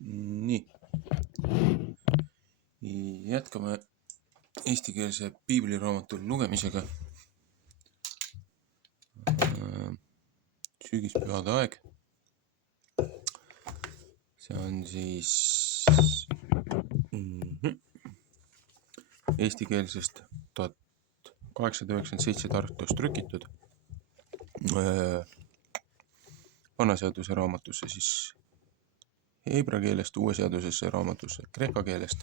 Nii, jätkame eestikeelse piibliraamatu lugemisega. Sügispühade aeg. See on siis eestikeelsest 1897 Tartus trükitud. Vanaseaduse raamatusse siis heebra keelest, uue seadusesse raamatusse kreeka keelest.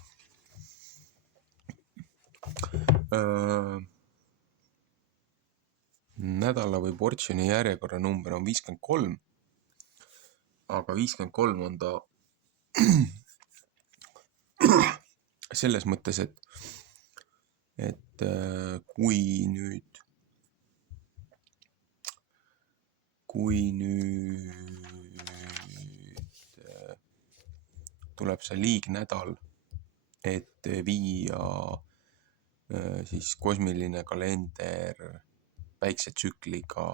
Nädala või portsjoni järjekorra number on 53, aga 53 on ta selles mõttes, et kui nüüd tuleb see liignädal, et viia siis kosmiline kalender päiksetsükliga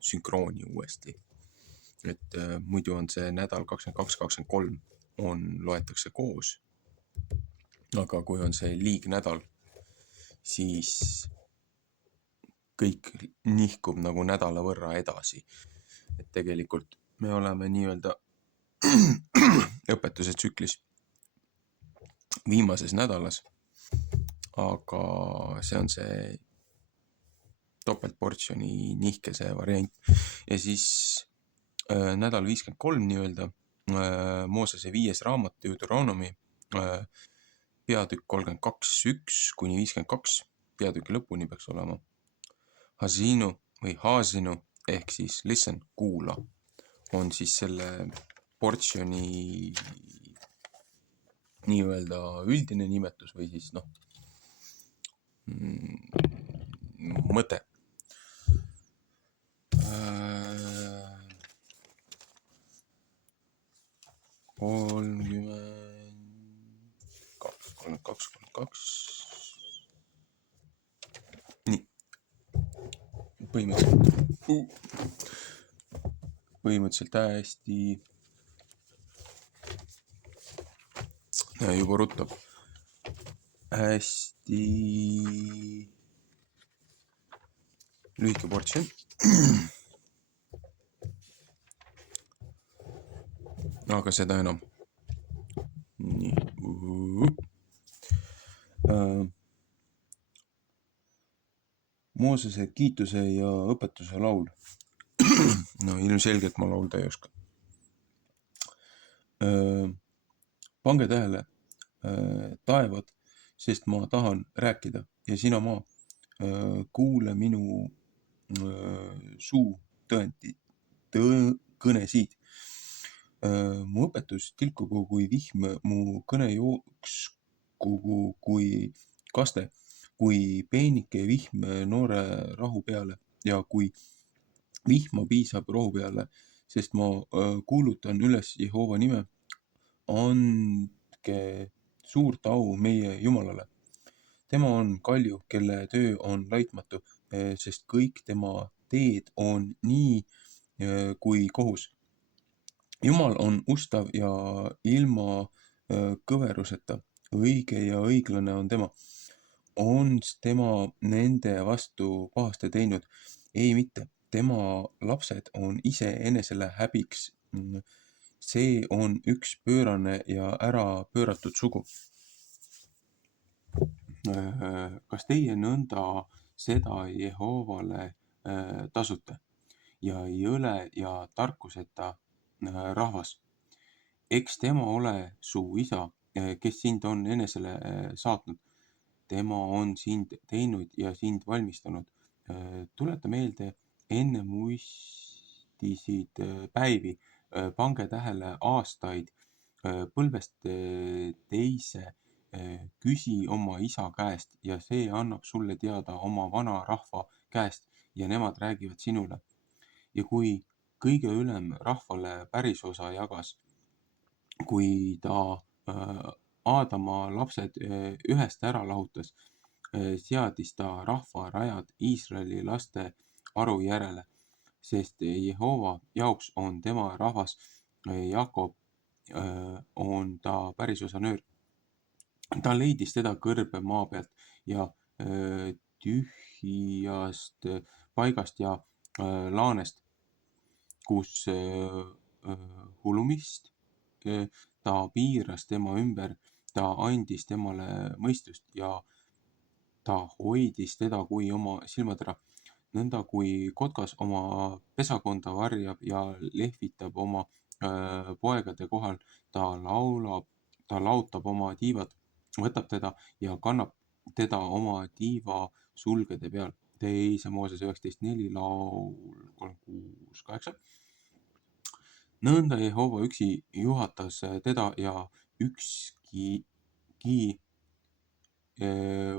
sünkrooni uuesti. Et muidu on see nädal 22-23 loetakse koos. Aga kui on see liignädal, siis kõik nihkub nagu nädala võrra edasi. Et tegelikult me oleme nii-öelda õpetuse tsüklis viimases nädalas, aga see on see topeltportsjoni nihkese variant. Ja siis nädal 53 nii-öelda, Moosese 5. raamat, Deuteronomy, peatükk 32.1 kuni 52, peatüki lõpuni peaks olema. Hasinu või Haasinu ehk siis listen, kuula, on siis selle portsjoni nii-öelda üldine nimetus või siis mõte. 32. Nii. Põhimõtteliselt hästi juba ruttab. Hästi lühike portsjon. Aga seda enam. Nii. Moosese kiituse ja õpetuse laul. No ilmselgelt ma laulda ei oska. Pange tähele, taevad, sest ma tahan rääkida ja sina maa, kuule minu suu kõnesid. Mu õpetus tilkugu kui vihm, mu kõne jookskugu kui kaste, kui peenike vihm noore rahu peale ja kui vihma piisab rohu peale, sest ma kuulutan üles Jehova nime. Andke suurt au meie Jumalale. Tema on kalju, kelle töö on laitmatu, sest kõik tema teed on nii kui kohus. Jumal on ustav ja ilma kõveruseta, õige ja õiglane on tema. On tema nende vastu pahasti teinud? Ei mitte. Tema lapsed on ise enesele häbiks. See on üks pöörane ja ära pööratud sugu. Kas teie nõnda seda Jehovale tasute ja jõle ja tarkuseta rahvas? Eks tema ole su isa, kes sind on enesele saatnud. Tema on sind teinud ja sind valmistanud. Tuleta meelde enne muistisid päivi, pange tähele aastaid, põlvest teise küsi oma isa käest ja see annab sulle teada oma vana rahva käest ja nemad räägivad sinule. Ja kui kõige ülem rahvale pärisosa jagas, kui ta Aadama lapsed ühest ära lahutas, seadis ta rahva rajad Iisraeli laste aru järele, sest Jehova jaoks on tema rahvas Jakob on ta pärisosa nöör. Ta leidis teda kõrbe maa pealt ja tühjast paigast ja laanest, kus hulumist ta piiras tema ümber, ta andis temale mõistust ja ta hoidis teda kui oma silmatera, nõnda kui kotkas oma pesakonda varjab ja lehvitab oma poegade kohal, ta laotab oma tiivad, võtab teda ja kannab teda oma tiiva sulgede peal. Teise Mooses 19.4, laul 36.8. Nõnda Jehova üksi juhatas teda ja ükski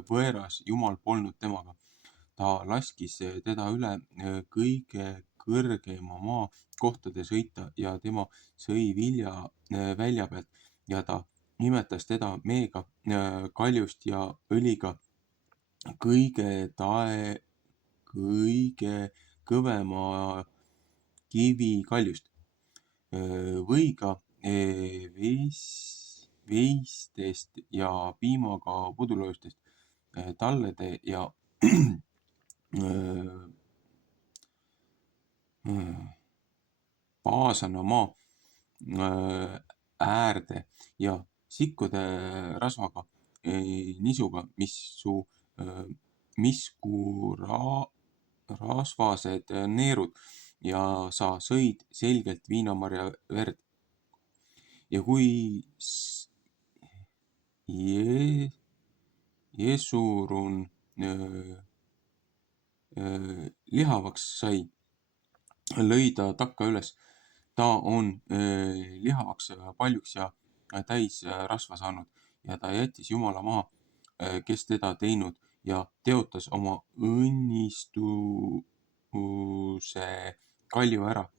võõras jumal polnud temaga. Ta laskis teda üle kõige kõrgema maa kohtade sõita ja tema sõi vilja välja pealt ja ta nimetas teda meega, kaljust ja õliga kõige kõvema kivikaljust, võiga veistest ja piimaga pudulööstest, tallede ja Paasana maa äärde ja sikkude rasvaga, nisuga, misku rasvased neerud ja sa sõid selgelt viinamarja verd. Ja kui Jesurun lihavaks sai, lõi ta takka üles. Ta on lihavaks paljuks ja täis rasva saanud ja ta jättis Jumala maha, kes teda teinud ja teotas oma õnnistuse kalju ära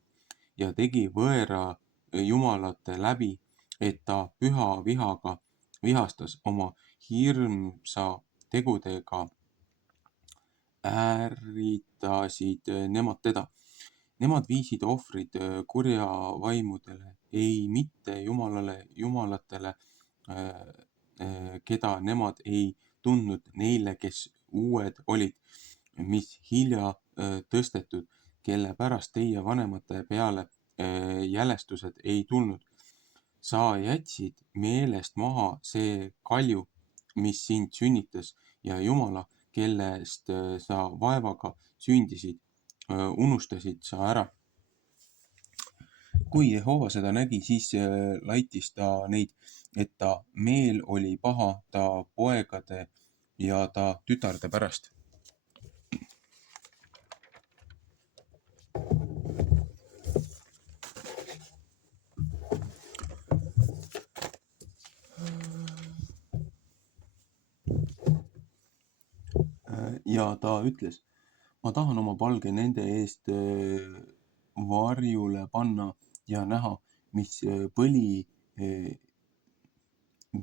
ja tegi võõra jumalate läbi, et ta püha vihaga vihastas oma hirmsa tegudega ärritasid nemad teda. Nemad viisid ohvrid kurjavaimudele, ei mitte jumalatele, keda nemad ei tundnud, neile, kes uued olid, mis hilja tõstetud, kelle pärast teie vanemate peale jälestused ei tulnud. Sa jätsid meelest maha see kalju, mis sind sünnitas ja Jumala, kellest sa vaevaga sündisid, unustasid sa ära. Kui Jehova seda nägi, siis laitis ta neid, et ta meel oli paha ta poegade ja ta tütarde pärast. Ja ta ütles, ma tahan oma palge nende eest varjule panna ja näha, mis põli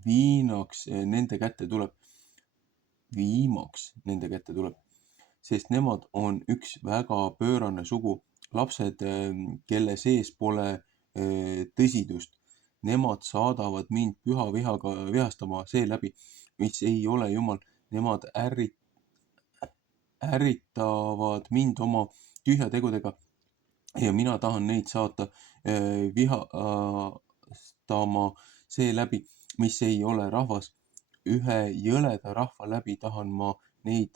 viimaks nende kätte tuleb, sest nemad on üks väga pöörane sugu, lapsed, kelle sees pole tõsidust. Nemad saadavad mind püha vihaga vihastama seeläbi, mis ei ole Jumal. Nemad ärritavad mind oma tühjategudega ja mina tahan neid saata vihastama seeläbi, mis ei ole rahvas. Ühe jõleda rahva läbi tahan ma neid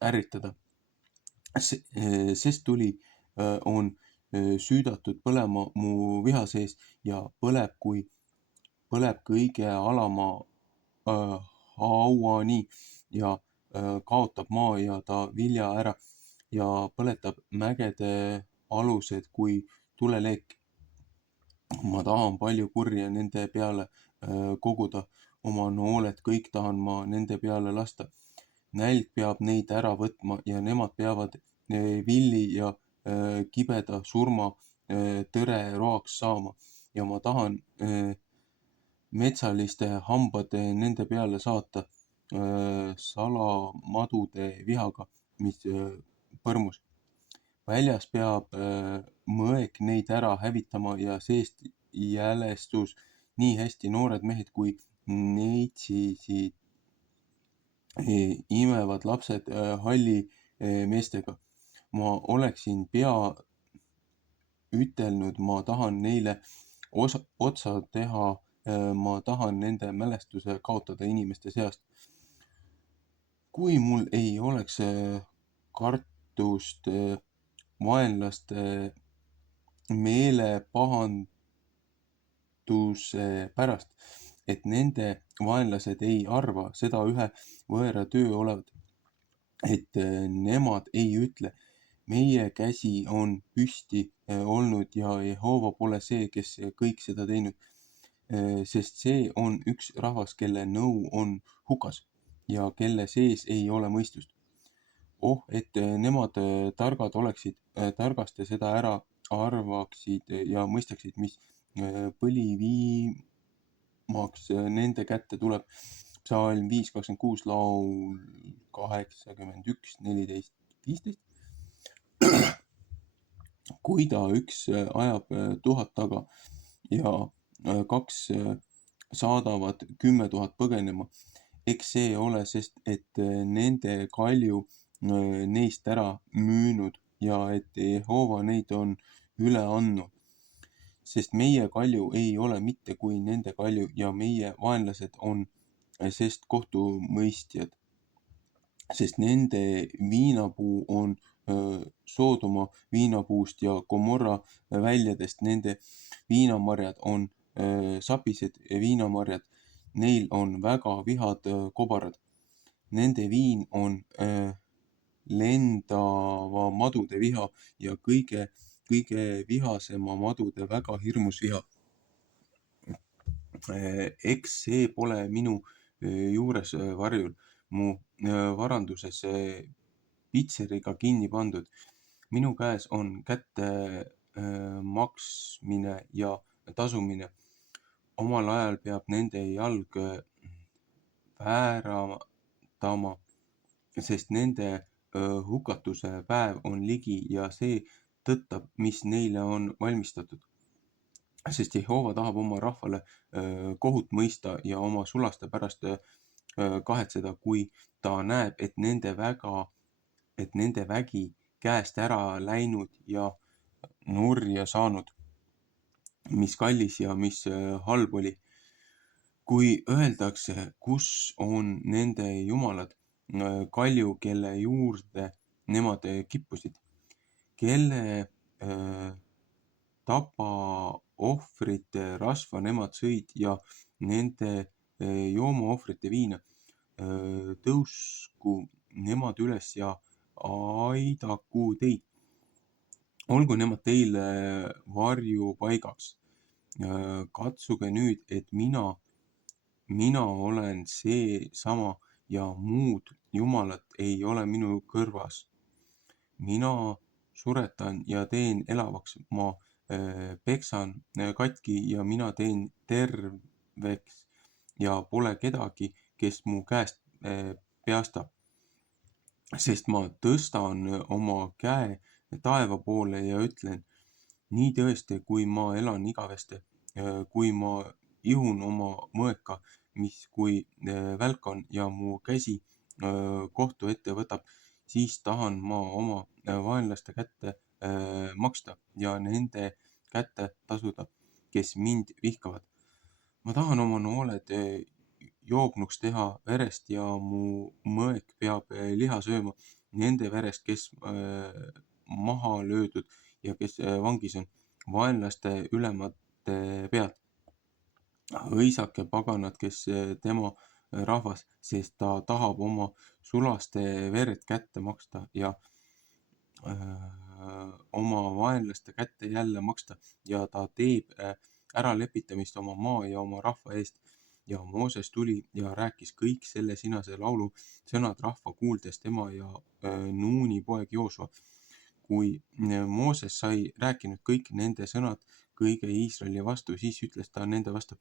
ärritada. Sest tuli on süüdatud põlema mu viha sees ja põleb kõige alama hauani ja kaotab maa ja ta vilja ära ja põletab mägede alused kui tuleleek. Ma tahan palju kurja nende peale koguda, oma nooled kõik tahan ma nende peale lasta. Nälg peab neid ära võtma ja nemad peavad villi ja kibeda surma tõre roaks saama ja ma tahan metsaliste hambad nende peale saata salamadude vihaga, mis põrmus. Väljas peab mõek neid ära hävitama ja seest jälestus nii hästi noored mehed kui neitsisid imevad lapsed halli meestega. Ma oleksin pea ütelnud, ma tahan neile otsa teha, ma tahan nende mälestuse kaotada inimeste seast. Kui mul ei oleks kartust vaenlaste meelepahanduse pärast, et nende vaenlased ei arva seda ühe võõra töö olevat, et nemad ei ütle, meie käsi on püsti olnud ja Jehova pole see, kes kõik seda teinud, sest see on üks rahvas, kelle nõu on hukas ja kelle sees ei ole mõistust. Oh, et nemad targad oleksid, targaste seda ära arvaksid ja mõistaksid, mis põliviimaks nende kätte tuleb. Psalm 5:26, laul 81, 14, 15. Kui ta üks ajab 1000 taga ja 2 saadavad 10 000 põgenema, eks see ole, sest et nende kalju neist ära müünud ja et Jehova neid on üle andnud. Sest meie kalju ei ole mitte kui nende kalju ja meie vaenlased on sest kohtumõistjad. Sest nende viinapuu on Soodoma viinapuust ja Gomorra väljadest, nende viinamarjad on sapised viinamarjad, neil on väga vihad kobarad. Nende viin on lendava madude viha ja kõige vihasema madude väga hirmus viha. Eks see pole minu juures varjul, mu varanduses pitseriga kinni pandud. Minu käes on kätte maksmine ja tasumine. Omal ajal peab nende jalg vääratama, sest nende hukatuse päev on ligi ja see tõttab, mis neile on valmistatud. Sest Jehova tahab oma rahvale kohut mõista ja oma sulaste pärast kahetseda, kui ta näeb, et nende vägi käest ära läinud ja nurja saanud, mis kallis ja mis halb oli. Kui öeldakse, kus on nende jumalad, kalju, kelle juurde nemad kippusid, kelle tapaohvrite rasva nemad sõid ja nende joomaohvrite viina, tõusku nemad üles ja aidaku teid. Olgu nemad teile varjupaigaks. Katsuge nüüd, et mina olen seesama ja muud jumalad ei ole minu kõrvas. Mina suretan ja teen elavaks, ma peksan katki ja mina teen terveks ja pole kedagi, kes mu käest peastab. Sest ma tõstan oma käe taeva poole ja ütlen, nii tõesti, kui ma elan igavesti, kui ma ihun oma mõeka, mis kui välk on ja mu käsi kohtu ette võtab, siis tahan ma oma vaenlaste kätte maksta ja nende kätte tasuda, kes mind vihkavad. Ma tahan oma nooled joobnuks teha verest ja mu mõek peab liha sööma nende verest, kes maha löödud ja kes vangis on, vaenlaste ülemate pealt. Hõisake, paganad, kes tema rahvas, sest ta tahab oma sulaste verd kätte maksta ja oma vaenlaste kätte jälle maksta ja ta teeb äralepitamist oma maa ja oma rahva eest. Ja Mooses tuli ja rääkis kõik selle sinase laulu sõnad rahva kuuldes, tema ja Nuuni poeg Joosua. Kui Mooses sai rääkinud kõik nende sõnad kõige Iisraeli vastu, siis ütles ta nende vastu,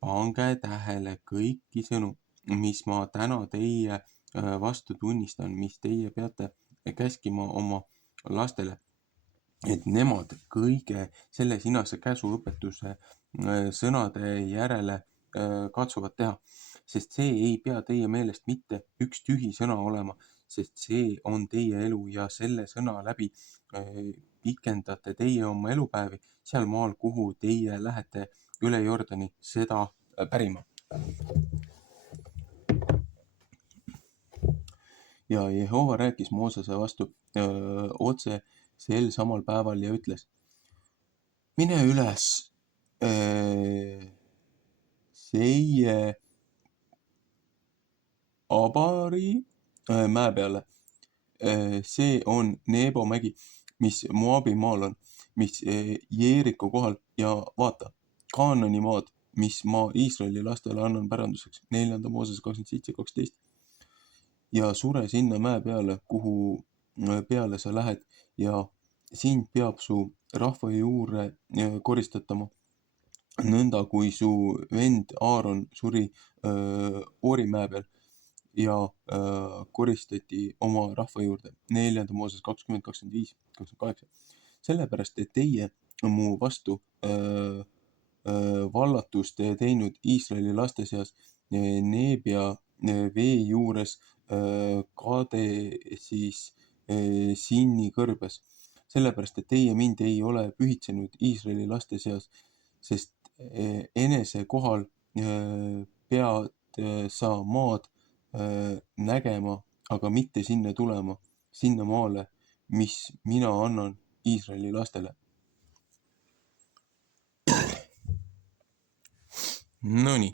pange tähele kõiki sõnu, mis ma täna teie vastu tunnistan, mis teie peate käskima oma lastele. et nemad kõige selle sinase käsuõpetuse sõnade järele katsuvad teha, sest see ei pea teie meelest mitte üks tühi sõna olema, sest see on teie elu ja selle sõna läbi pikendate teie oma elupäevi seal maal, kuhu teie lähete üle Jordani seda pärima. Ja Jehova rääkis Moosese vastu otse sel samal päeval ja ütles, mine üles Seie Abari mäe peale. See on Nebo mägi, mis Moabi maal on, mis Jeeriko kohal ja vaata, Kaanani maad, mis ma Iisraeli lastele annan päranduseks. 4. Mooses 27:12. Ja sure sinna mäe peale, kuhu peale sa lähed ja sind peab su rahva juurde koristatama. Nõnda kui su vend Aaron suri Oori mäe peal ja koristati oma rahva juurde. 4. Mooses 20, 25, 28. Sellepärast, et teie mu vastu vallatust teinud Iisraeli laste seas Neebia vee juures Kadesis Sinni kõrbes. Sellepärast, et teie mind ei ole pühitsenud Iisraeli laste seas, sest enese kohal pead sa maad nägema, aga mitte sinna tulema, sinna maale, mis mina annan Iisraeli lastele. Nonii.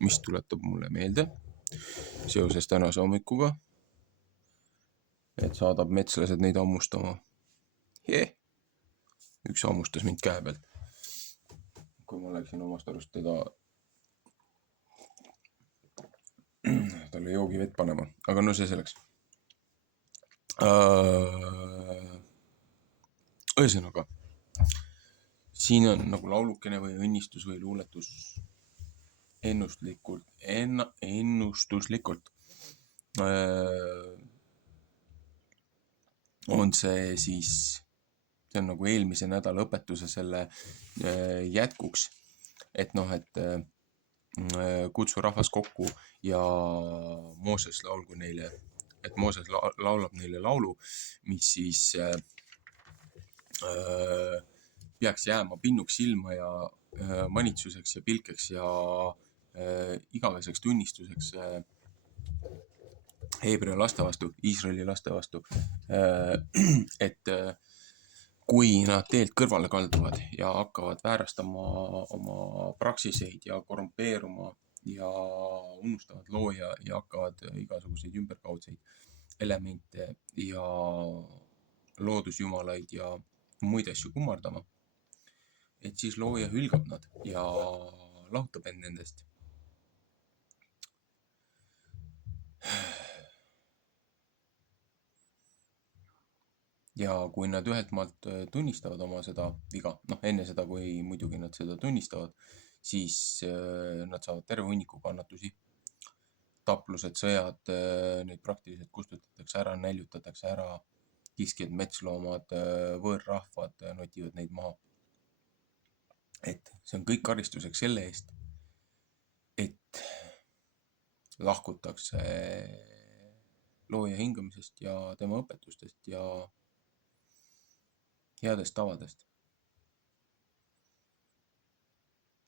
Mis tuletab mulle meelde seoses tänase hommikuga, et saadab metslased neid hammustama. Üks hammustas mind käe pealt, kui ma läksin omast arust talle joogivett panema, aga no see selleks. Ühesõnaga, siin on nagu laulukene või õnnistus või luuletus ennustuslikult on see siis, see on nagu eelmise nädala õpetuse selle jätkuks, et noh, et kutsu rahvas kokku ja Mooses laulgu neile, et Mooses laulab neile laulu, mis siis peaks jääma pinnuks silma ja manitsuseks ja pilkeks ja igaveseks tunnistuseks Heebrea laste vastu, Iisraeli laste vastu, et kui nad teelt kõrvale kalduvad ja hakkavad väärastama oma praksiseid ja korrumpeeruma ja unustavad looja ja hakkavad igasuguseid ümberkaudseid elemente ja loodusjumalaid ja muid asju kummardama, et siis looja hülgab nad ja lahutab end nendest. Ja kui nad ühelt maalt tunnistavad oma seda viga, noh enne seda, kui muidugi nad seda tunnistavad, siis nad saavad terve hunniku kannatusi. Taplused, sõjad, neid praktiliselt kustutatakse ära, näljutatakse ära, kiskjad, metsloomad, võõrrahvad notivad neid maha. Et see on kõik karistuseks selle eest, et lahkutakse looja hingamisest ja tema õpetustest ja headest tavadest.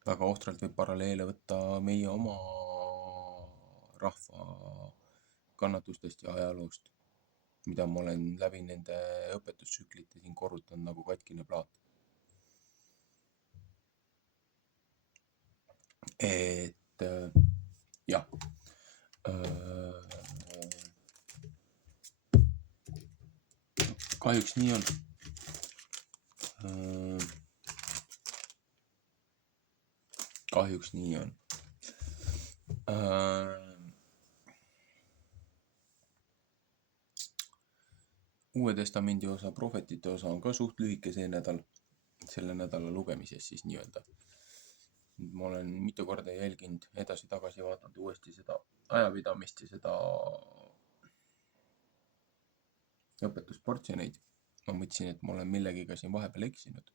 Väga ohtralt võib paralleele võtta meie oma rahva kannatustest ja ajaloost, mida ma olen läbi nende õpetustsüklite siin korrutanud nagu katkine plaat. Et jah, kahjuks nii on. Kahjuks nii on. Uue testamendi osa, prohvetite osa on ka suht lühike see nädal, selle nädala lugemises siis nii-öelda. ma olen mitu korda jälginud, edasi-tagasi vaadanud uuesti seda ajapidamist ja seda õpetusportsjoneid. Ma mõtlesin, et ma olen millegiga siin vahepeal eksinud,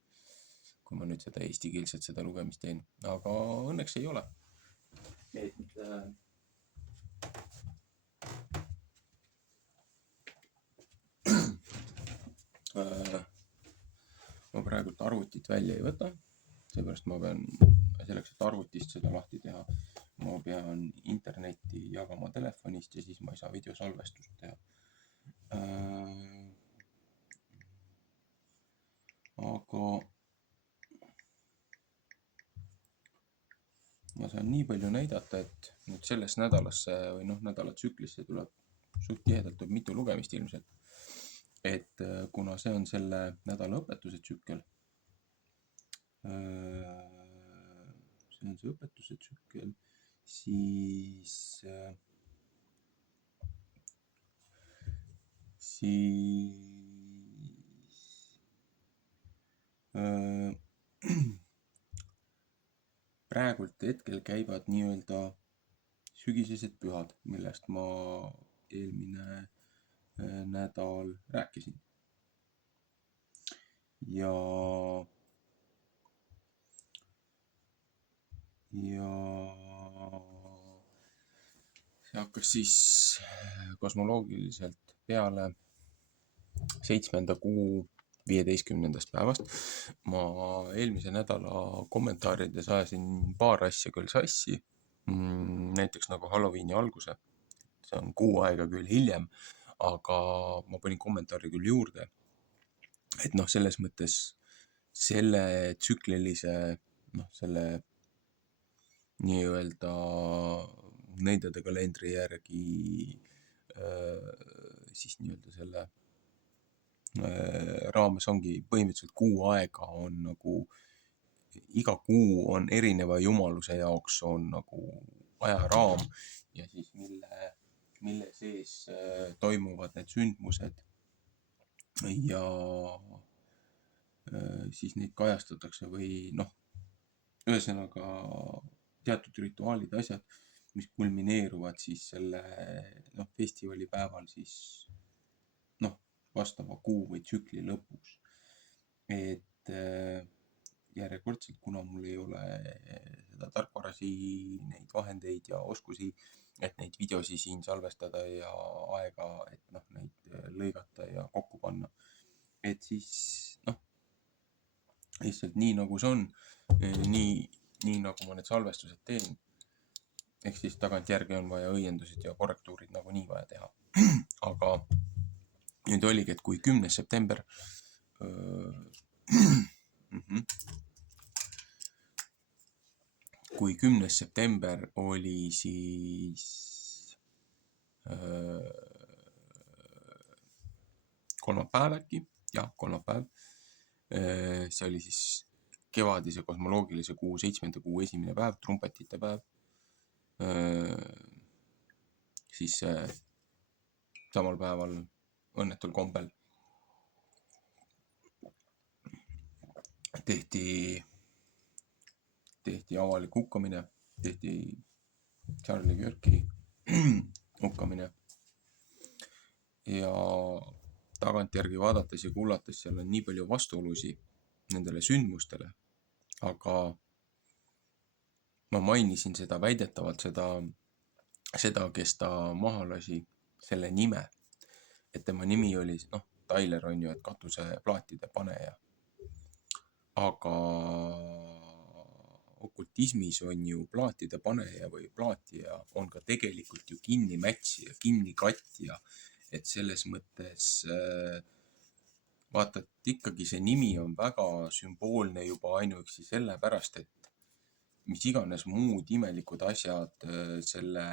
kui ma nüüd seda eestikeelset seda lugemist teen, aga õnneks ei ole. Et ma praegult arvutit välja ei võta, seepärast ma pean selleks, et arvutist seda lahti teha, ma pean internetti jagama telefonist ja siis ma ei saa videosalvestust teha. Aga ma saan nii palju näidata, et nüüd selles nädalasse või nädalatsüklisse tuleb suht tihedalt mitu lugemist ilmselt. Et kuna see on selle nädala õpetuse tsükkel, siis praegult hetkel käivad nii-öelda sügisesed pühad, millest ma eelmine nädal rääkisin. Ja see hakkas siis kosmoloogiliselt peale 7. kuu 15. päevast. Ma eelmise nädala kommentaarides ajasin paar asja küll sassi, näiteks nagu Halloweeni alguse. See on kuu aega küll hiljem, aga ma panin kommentaari küll juurde. Et selles mõttes selle tsüklilise, selle nii-öelda näidade kalendri järgi siis nii-öelda selle raames ongi põhimõtteliselt kuu aega on nagu, iga kuu on erineva jumaluse jaoks on nagu ajaraam ja siis mille sees toimuvad need sündmused ja siis neid kajastatakse või ühesõnaga teatud rituaalid, asjad, mis kulmineeruvad siis selle festivali päeval siis vastava kuu või tsükli lõpus. Et järjekordselt, kuna mul ei ole seda tarkvarasi, neid vahendeid ja oskusi, et neid videosi siin salvestada ja aega, et neid lõigata ja kokku panna. Et siis lihtsalt nii nagu see on, nii nagu ma need salvestused teen. Ehk siis tagantjärgi on vaja õiendused ja korrektuurid nagu nii vaja teha. Aga nüüd oligi, et kui 10. september kui 10. september oli siis kolmapäev äkki, jah, kolmapäev. See oli siis kevadise kosmoloogilise kuu 7. kuu esimene päev, trumpetite päev. Siis samal päeval õnnetul kombel tehti avalik hukkamine, tehti Charlie Kirki hukkamine ja tagantjärgi vaadates ja kuulates seal on nii palju vastuolusi nendele sündmustele, aga ma mainisin seda väidetavalt seda, kes ta maha lasi, selle nime, et tema nimi oli, Tyler on ju, et katuseplaatide paneja. Aga okultismis on ju plaatide paneja või plaatija on ka tegelikult ju kinnimätsija, kinnikatja, et selles mõttes vaata, et ikkagi see nimi on väga sümboolne juba ainuüksi sellepärast, et mis iganes muud imelikud asjad selle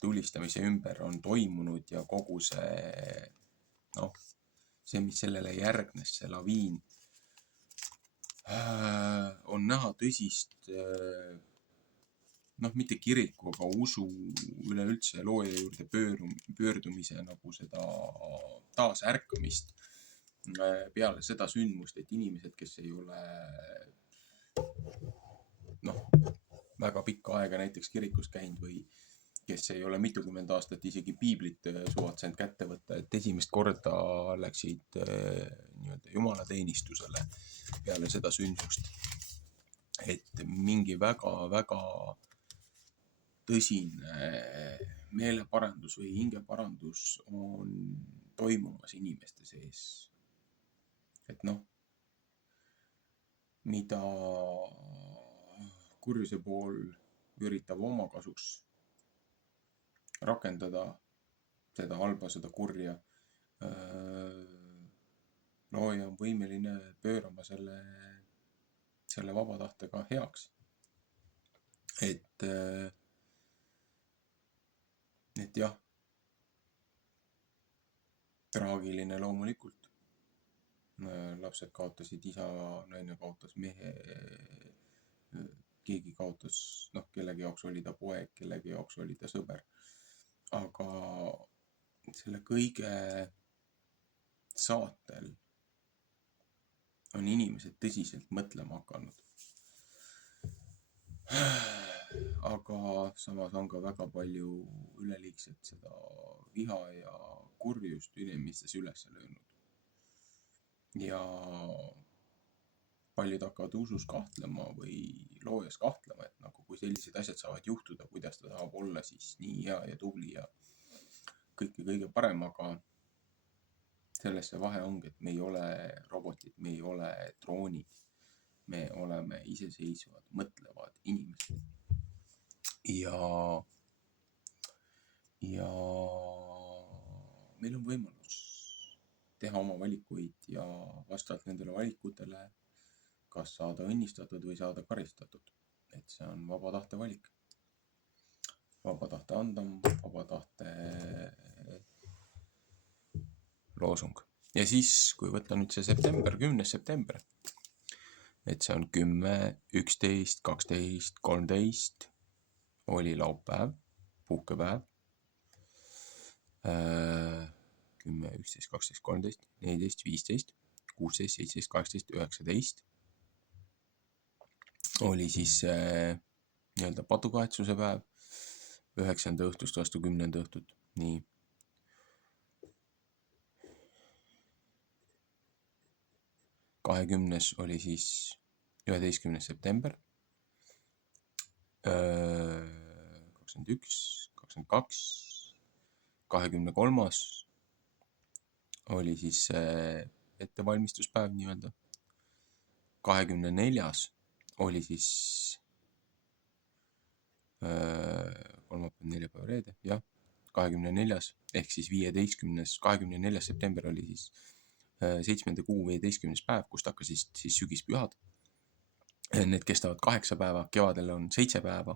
tulistamise ümber on toimunud ja kogu see, mis sellele järgnes, see laviin, on näha tõsist, mitte kiriku, aga usu üleüldse looja juurde pöördumise nagu seda taasärkamist peale seda sündmust, et inimesed, kes ei ole väga pikka aega näiteks kirikus käinud või kes ei ole mitukümmend aastat isegi piiblit suvatsenud kätte võtta, et esimest korda läksid nii-öelda jumalateenistusele peale seda sündmust. Et mingi väga-väga tõsine meeleparandus või hingeparandus on toimumas inimeste sees. Et mida kurjuse pool üritab oma kasuks rakendada, seda halba, seda kurja, looja on võimeline pöörama selle vaba tahtega heaks. Et jah, traagiline loomulikult. Lapsed kaotasid isa, naine kaotas mehe, keegi kaotas, kellegi jaoks oli ta poeg, kellegi jaoks oli ta sõber. Aga selle kõige saatel on inimesed tõsiselt mõtlema hakanud. Aga samas on ka väga palju üleliigselt seda viha ja kurjust inimestes üles löönud. Ja paljud hakkavad usus kahtlema või loojas kahtlema, et kui sellised asjad saavad juhtuda, kuidas ta saab olla siis nii hea ja tubli ja kõige parem, aga selles see vahe ongi, et me ei ole robotid, me ei ole droonid, me oleme iseseisvad, mõtlevad inimesed. Ja meil on võimalus teha oma valikuid ja vastavalt nendele valikutele kas saada õnnistatud või saada karistatud. Et see on vaba tahte valik. Vaba tahte andam, vaba tahte loosung. Ja siis, kui võtta nüüd see 10. september, et see on 10, 11, 12, 13, oli laupäev, puhkepäev, 10, 11, 12, 13, 14, 15, 16, 17, 18, 19 oli siis nii-öelda padukahetsuse päev, 9. õhtust vastu 10. õhtut, nii. ...20. oli siis 11. september, 21, 22, 23. oli siis ettevalmistuspäev nii-öelda, 24. oli siis 3. neljapäev reede, jah, 24. ehk siis 15. 24. september oli siis 7. kuu 15. päev, kust hakkasid siis sügispühad. Need kestavad 8 päeva, kevadel on 7 päeva,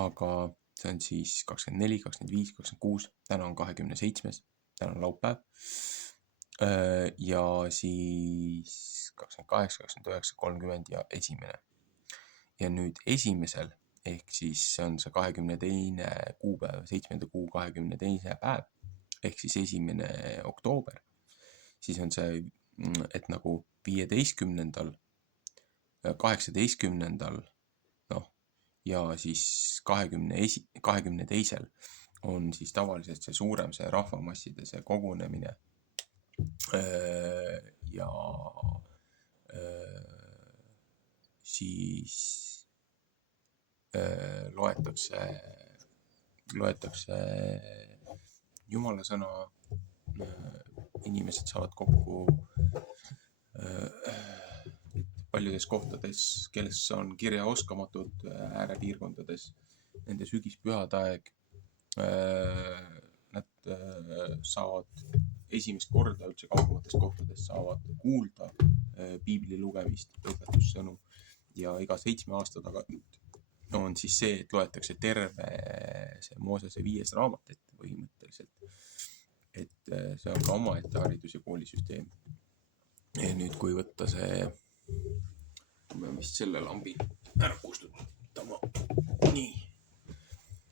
aga see on siis 24, 25, 26, täna on 27, täna on laupäev. Ja siis 28, 29, 30 ja 1. Ja nüüd 1. ehk siis on see 22. kuupäev, 7. kuu 22. päev, ehk siis 1. oktoober. Siis on see, et 15., 18. ja siis 22. on siis tavaliselt see suurem, see rahvamasside see kogunemine. Ja siis loetakse Jumala sõna, inimesed saavad kokku paljudes kohtades, kelles on kirjaoskamatud äärepiirkondades, nende sügispühade aeg, nad saavad esimest korda üldse kaugemates kohtades saavad kuulda piibli lugemist, õpetussõnu ja iga 7 aasta tagant on siis see, et loetakse terve see Moosese 5. raamat ette põhimõtteliselt. Et see on ka omaette haridus- ja koolisüsteem. Ja nüüd, kui võtta see, ma vist selle lambi ära kustutama. Nii.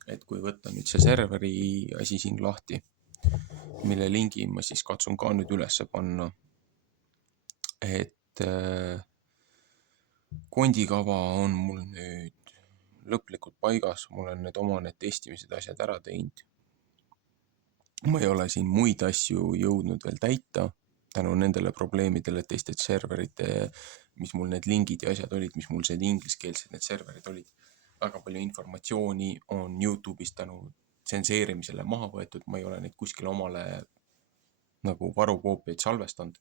Et kui võtta nüüd see serveri asi siin lahti, mille lingi ma siis katsun ka nüüd ülesse panna, et kondikava on mul nüüd lõplikult paigas, mul on need testimised asjad ära teinud. Ma ei ole siin muid asju jõudnud veel täita tänu nendele probleemidele, et teiste serverite, mis mul need lingid ja asjad olid, mis mul ingliskeelsed need serverid olid. Väga palju informatsiooni on YouTube'is tänu tsenseerimisele maha võetud, ma ei ole neid kuskile omale nagu varukoopiaid salvestanud.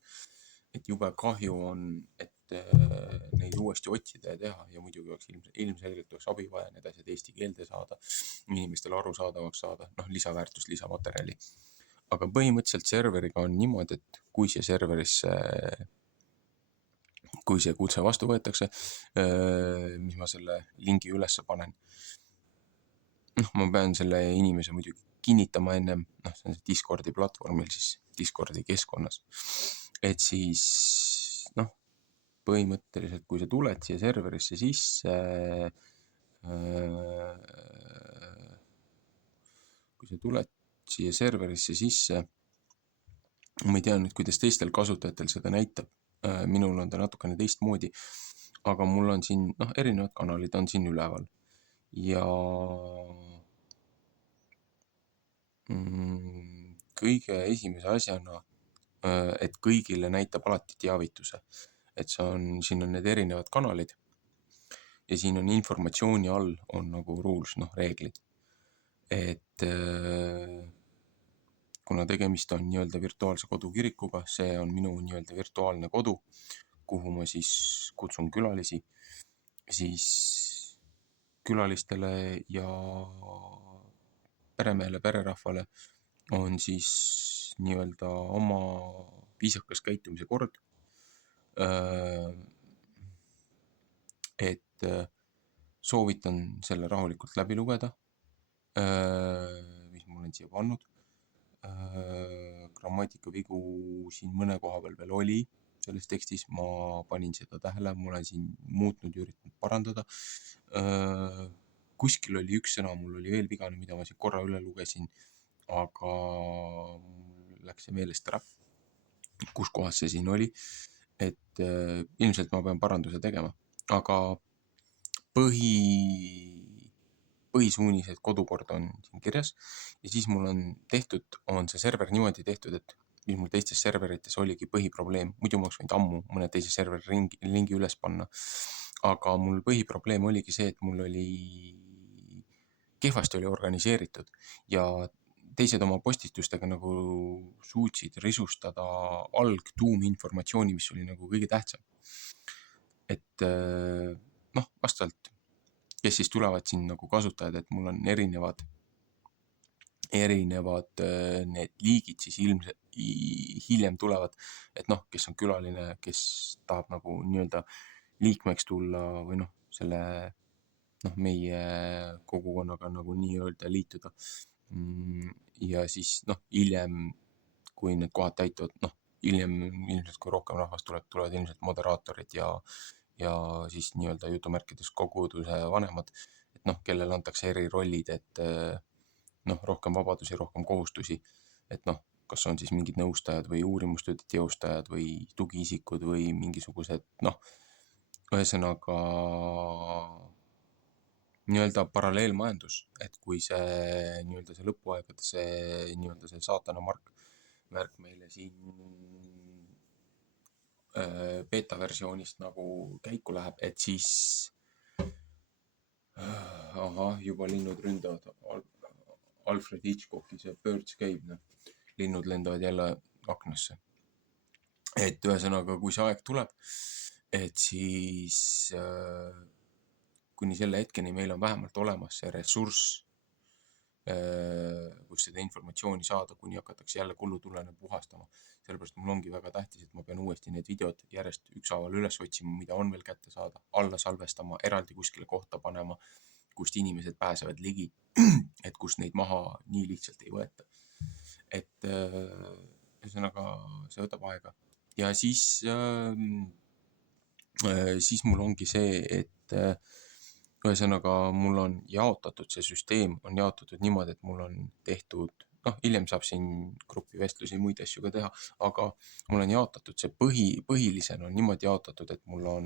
Et jube kahju on, et neid uuesti otsida ja teha ja muidugi oleks ilmselgelt oleks abi vaja need asjad eesti keelde saada, inimestele arusaadavaks saada, lisaväärtust, lisamaterjali. Aga põhimõtteliselt serveriga on niimoodi, et kui see serverisse, kui see kutse vastu võetakse, mis ma selle lingi ülesse panen, ma pean selle inimese muidugi kinnitama ennem, see on see Discordi platvormil siis, Discordi keskkonnas. Et siis, põhimõtteliselt, kui sa tuled siia serverisse sisse, ma ei tea nüüd, kuidas teistel kasutajatel seda näitab, minul on ta natukene teistmoodi, aga mul on siin, erinevad kanalid on siin üleval ja kõige esimese asjana, et kõigile näitab alati teavituse, et siin on need erinevad kanalid ja siin on informatsiooni all on nagu rules, reeglid. Et kuna tegemist on nii-öelda virtuaalse kodukirikuga, see on minu nii-öelda virtuaalne kodu, kuhu ma siis kutsun külalisi, siis külalistele ja peremehele, pererahvale on siis nii-öelda oma viisakas käitumise kord. Et soovitan selle rahulikult läbi lugeda, mis ma olen siia pannud. Grammatikavigu siin mõne koha peal veel oli selles tekstis, ma panin seda tähele, ma olen siin muutnud ja üritanud parandada. Kuskil oli üks sõna, mul oli veel vigane, mida ma siin korra üle lugesin, aga läks see meelest ära, kus kohas see siin oli, et ilmselt ma pean paranduse tegema, aga põhisuunised, kodukord on siin kirjas ja siis mul on see server niimoodi tehtud, et mis mul teistes serverites oligi põhiprobleem, muidu ma oleks võinud ammu mõne teise serveri lingi üles panna, aga mul põhiprobleem oligi see, et mul oli kehvasti oli organiseeritud ja teised oma postitustega nagu suutsid risustada tuuminformatsiooni, mis oli nagu kõige tähtsam. Et vastavalt, kes siis tulevad siin nagu kasutajad, et mul on erinevad need liigid siis hiljem tulevad, et kes on külaline, kes tahab nagu nii-öelda liikmeks tulla või selle meie kogukonnaga nagu nii-öelda liituda. Ja siis hiljem, kui need kohad täituvad, hiljem ilmselt, kui rohkem rahvast tulevad ilmselt moderaatorid ja siis nii-öelda jutumärkides koguduse vanemad, et kellele antakse erirollid, et rohkem vabadusi, rohkem kohustusi, et kas on siis mingid nõustajad või uurimustööde teostajad või tugiisikud või mingisugused, ühesõnaga nii-öelda paralleelmajandus, et kui see nii-öelda see lõpuaegade see saatana märk meile siin beta-versioonist nagu käiku läheb, et siis juba linnud ründavad Alfred Hitchcocki see Birds Cave, linnud lendavad jälle aknasse. Et ühesõnaga, kui see aeg tuleb, et siis kuni selle hetkeni meil on vähemalt olemas see ressurss, kus seda informatsiooni saada, kuni hakatakse jälle kulutulena puhastama. Sellepärast mul ongi väga tähtis, et ma pean uuesti need videod järjest ükshaaval üles otsima, mida on veel kätte saada, alla salvestama, eraldi kuskile kohta panema, kust inimesed pääsevad ligi, et kust neid maha nii lihtsalt ei võeta. Et ühesõnaga see võtab aega. Ja siis mul ongi see, et ühesõnaga mul on jaotatud, see süsteem on jaotatud niimoodi, et mul on tehtud, hiljem saab siin grupivestlusi muid asju ka teha, aga mul on jaotatud see põhilisena on niimoodi jaotatud, et mul on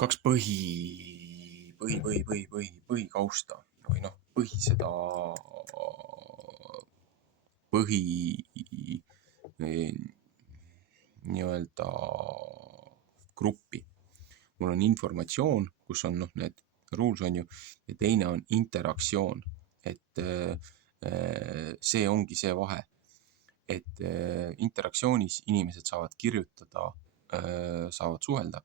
kaks põhikausta või põhi seda põhi nii-öelda gruppi. Mul on informatsioon, kus on need rules on ju, ja teine on interaktsioon. Et see ongi see vahe, et interaktsioonis inimesed saavad kirjutada, saavad suhelda,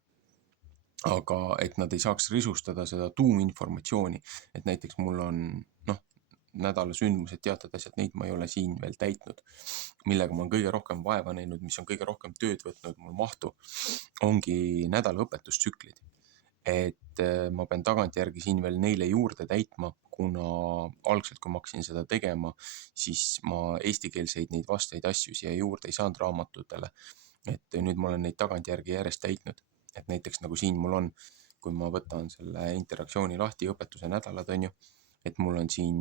aga et nad ei saaks risustada seda tuuminformatsiooni, et näiteks mul on nädala sündmused, teatud asjad, neid ma ei ole siin veel täitnud, millega ma olen kõige rohkem vaeva näinud, mis on kõige rohkem tööd võtnud mul mahtu, ongi nädala õpetustsüklid. Et ma pean tagantjärgi siin veel neile juurde täitma, kuna algselt, kui ma hakkasin seda tegema, siis ma eestikeelseid neid vastaid asju siia juurde ei saanud raamatutele. Et nüüd ma olen neid tagantjärgi järjest täitnud. Et näiteks nagu siin mul on, kui ma võtan selle interaktsiooni lahti, õpetuse nädalad on ju, et mul on siin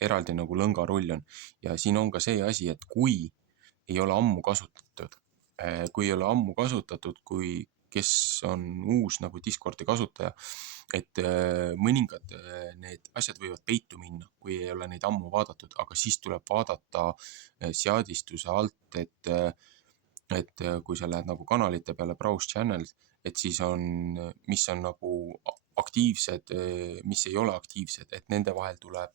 eraldi nagu lõngarull on. Ja siin on ka see asi, et kui ei ole ammu kasutatud, kui kes on uus nagu Discordi kasutaja, et mõningad need asjad võivad peitu minna, kui ei ole neid ammu vaadatud, aga siis tuleb vaadata seadistuse alt, et kui sa lähed nagu kanalite peale browse channels, et siis on, mis on nagu aktiivsed, mis ei ole aktiivsed, et nende vahel tuleb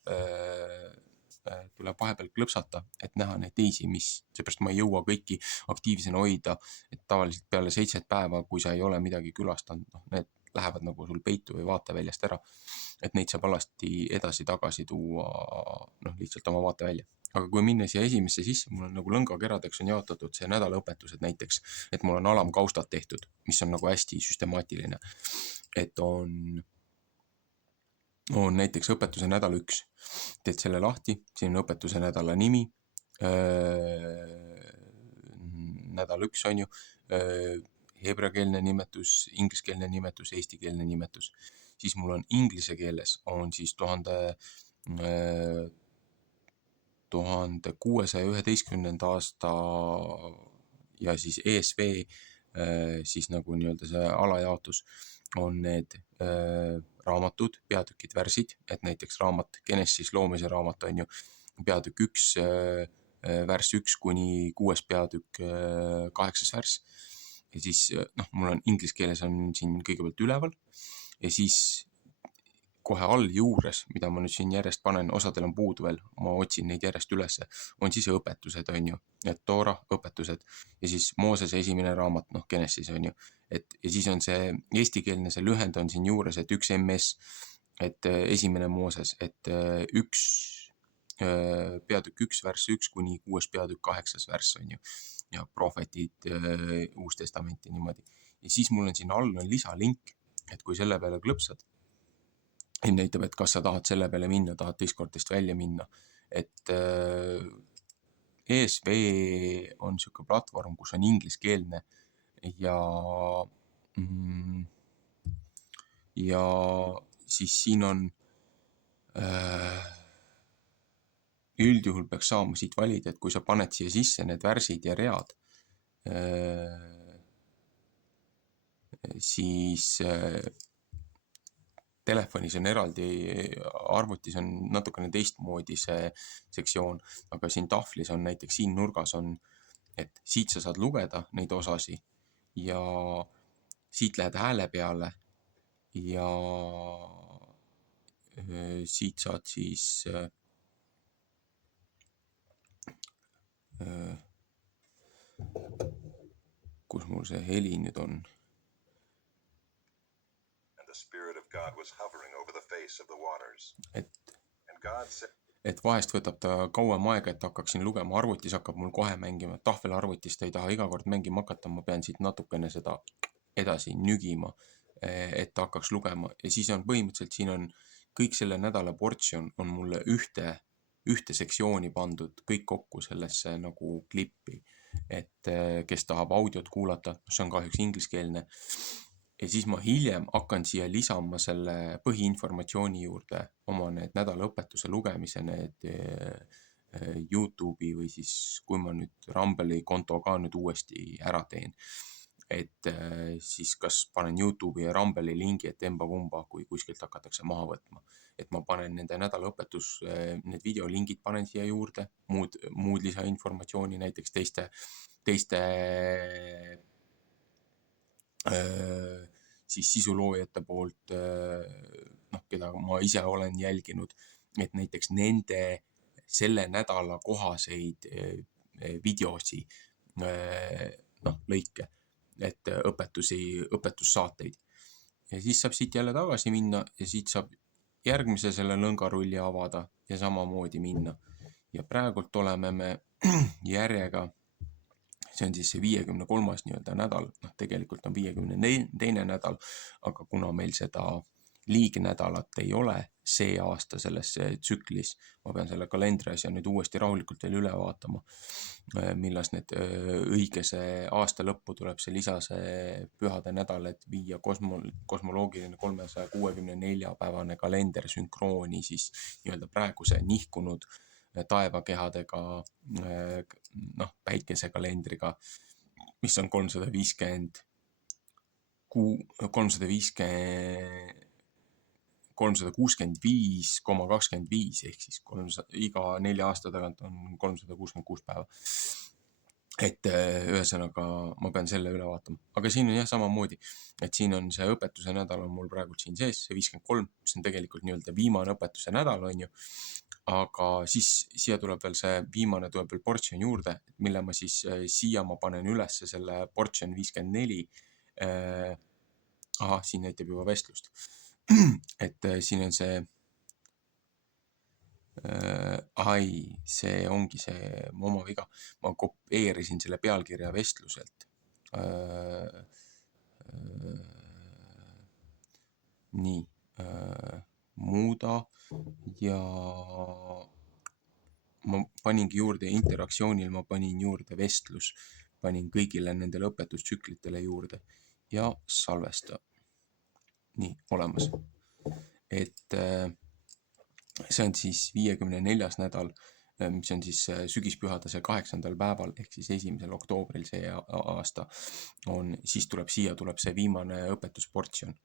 vahepeal klõpsata, et näha neid teisi, seepärast ma ei jõua kõiki aktiivsena hoida, et tavaliselt peale 7 päeva, kui sa ei ole midagi külastanud, need lähevad nagu sul peitu või vaateväljast ära, et neid saab alasti edasi-tagasi tuua lihtsalt oma vaatevälja. Aga kui minna siia esimesse sisse, mul on nagu lõngakeradeks on jaotatud see nädalaõpetused näiteks, et mul on alamkaustad tehtud, mis on nagu hästi süstemaatiline, et on näiteks õpetuse nädal 1. Teed selle lahti, siin on õpetuse nädala nimi, nädal 1 on ju, heebreakeelne nimetus, ingliskeelne nimetus, eestikeelne nimetus. Siis mul on inglise keeles on siis 1611. aasta ja siis ESV siis nagu nii-öelda see alajaotus on need raamatud, peatükid, värsid, et näiteks raamat Genesis loomise raamat on ju peatükk 1, värss 1 kuni 6 peatükk 8. värss. Ja siis mul on inglise keeles on siin kõigepealt üleval ja siis kohe all juures, mida ma nüüd siin järjest panen, osadel on puudu veel, ma otsin neid järjest üles, on siis õpetused on ju, et Toora õpetused ja siis Moosese esimene raamat, Genesis on ju, et ja siis on see eestikeelne, see lühend on siin juures, et 1 MS, et esimene Mooses, et 1 peatükk 1 värss 1 kuni 6 peatükk 8 värss on ju, ja prohvetid Uus Testamenti niimoodi. Ja siis mul on siin all on lisalink, et kui selle peale klõpsad, näitab, et kas sa tahad selle peale minna, tahad Discordist välja minna, et ESV on niisugune platvorm, kus on ingliskeelne ja siis siin on üldjuhul peaks saama siit valida, et kui sa paned siia sisse need värsid ja read, siis telefonis on eraldi, arvutis on natukene teistmoodi see sektsioon, aga siin tahvlis on näiteks siin nurgas on, et siit sa saad lugeda neid osasi ja siit lähed hääle peale ja siit saad siis kus mul see heli nüüd on. Et vahest võtab ta kauem aega, et hakkaksin lugema, arvutis hakkab mul kohe mängima, tahvelarvutist ei taha iga kord mängima hakata, ma pean siit natukene seda edasi nügima, et hakkaks lugema ja siis on põhimõtteliselt siin on kõik selle nädala portsjon on mulle ühte sektsiooni pandud kõik kokku sellesse nagu klippi, et kes tahab audiot kuulata, see on kahjuks ingliskeelne. Ja siis ma hiljem hakkan siia lisama selle põhiinformatsiooni juurde oma need nädalaõpetuse lugemise, need YouTube'i või siis kui ma nüüd Rumble'i konto ka nüüd uuesti ära teen, et siis kas panen YouTube'i ja Rumble'i lingi, et emba-kumba, kui kuskilt hakatakse maha võtma. Et ma panen nende nädalaõpetus, need videolingid panen siia juurde, muud lisainformatsiooni näiteks teiste siis sisuloojate poolt, keda ma ise olen jälginud, et näiteks nende selle nädala kohaseid videosi, lõike, et õpetussaateid. Ja siis saab siit jälle tagasi minna ja siit saab järgmise selle lõngarulli avada ja samamoodi minna. Ja praegult oleme me järjega, see on siis see 53. nii-öelda nädal, tegelikult on 52. nädal, aga kuna meil seda liignädalat ei ole see aasta selles tsüklis, ma pean selle kalendri asja nüüd uuesti rahulikult veel üle vaatama, millas need õige see aasta lõppu tuleb see see pühade nädal, et viia kosmoloogiline 364-päevane kalender sünkrooni siis nii-öelda praeguse nihkunud taevakehadega, päikesekalendriga, mis on 365,25 ehk siis iga 4 aasta tagant on 366 päeva. Et ühesõnaga ma pean selle üle vaatama, aga siin on jah samamoodi, et siin on see õpetuse nädal on mul praegu siin sees, see 53, mis on tegelikult nii-öelda viimane õpetuse nädal, on ju, aga siis siia tuleb veel see viimane tuleb veel portion juurde, mille ma siis siia ma panen üles selle portion 54. Siin näitab juba vestlust. Et siin on see see ongi see oma viga. Ma kopeerisin selle pealkirja vestluselt. Nii, muuda ja ma paningi juurde interaktsioonil, ma panin juurde vestlus, panin kõigile nendele õpetustsüklitele juurde ja salvesta. Nii, olemas. Et see on siis 54. nädal, mis on siis sügispühade see 8. päeval, ehk siis 1. oktoobril see aasta on, siis tuleb see viimane õpetusportsjon.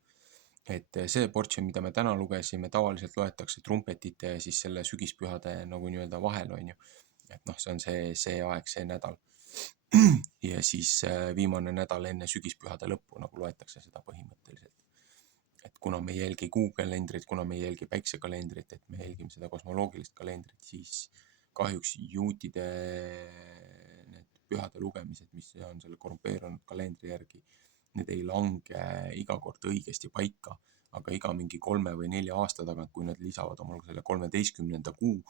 Et see portsjon, mida me täna lugesime, tavaliselt loetakse trumpetite ja siis selle sügispühade nagu nii-öelda vahel, on ju. Et see on see aeg, see nädal. Ja siis viimane nädal enne sügispühade lõppu, nagu loetakse seda põhimõtteliselt. Et kuna me ei jälgi kuukalendrit, kuna me ei jälgi päiksekalendrit, et me jälgime seda kosmoloogilist kalendrit, siis kahjuks juutide need pühade lugemised, mis on selle korrumpeerunud kalendri järgi, need ei lange iga kord õigesti paika, aga iga mingi 3 või 4 aasta tagant, kui nad lisavad omal selle 13. kuu,